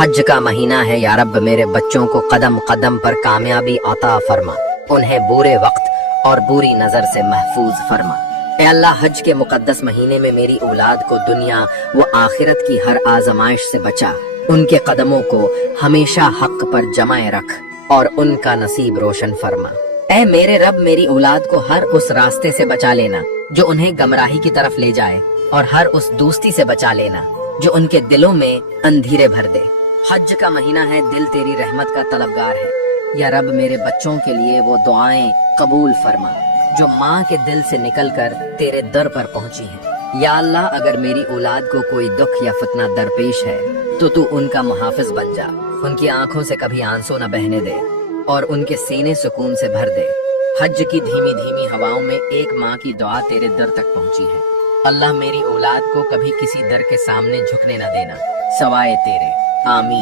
حج کا مہینہ ہے یا رب، میرے بچوں کو قدم قدم پر کامیابی عطا فرما، انہیں برے وقت اور بری نظر سے محفوظ فرما۔ اے اللہ، حج کے مقدس مہینے میں میری اولاد کو دنیا و آخرت کی ہر آزمائش سے بچا، ان کے قدموں کو ہمیشہ حق پر جمائے رکھ اور ان کا نصیب روشن فرما۔ اے میرے رب، میری اولاد کو ہر اس راستے سے بچا لینا جو انہیں گمراہی کی طرف لے جائے، اور ہر اس دوستی سے بچا لینا جو ان کے دلوں میں اندھیرے بھر دے۔ حج کا مہینہ ہے، دل تیری رحمت کا طلبگار ہے، یا رب میرے بچوں کے لیے وہ دعائیں قبول فرما جو ماں کے دل سے نکل کر تیرے در پر پہنچی ہیں۔ یا اللہ، اگر میری اولاد کو کوئی دکھ یا فتنہ درپیش ہے تو ان کا محافظ بن جا، ان کی آنکھوں سے کبھی آنسو نہ بہنے دے اور ان کے سینے سکون سے بھر دے۔ حج کی دھیمی دھیمی ہواؤں میں ایک ماں کی دعا تیرے در تک پہنچی ہے۔ اللہ، میری اولاد کو کبھی کسی در کے سامنے جھکنے نہ دینا سوائے تیرے، آمین۔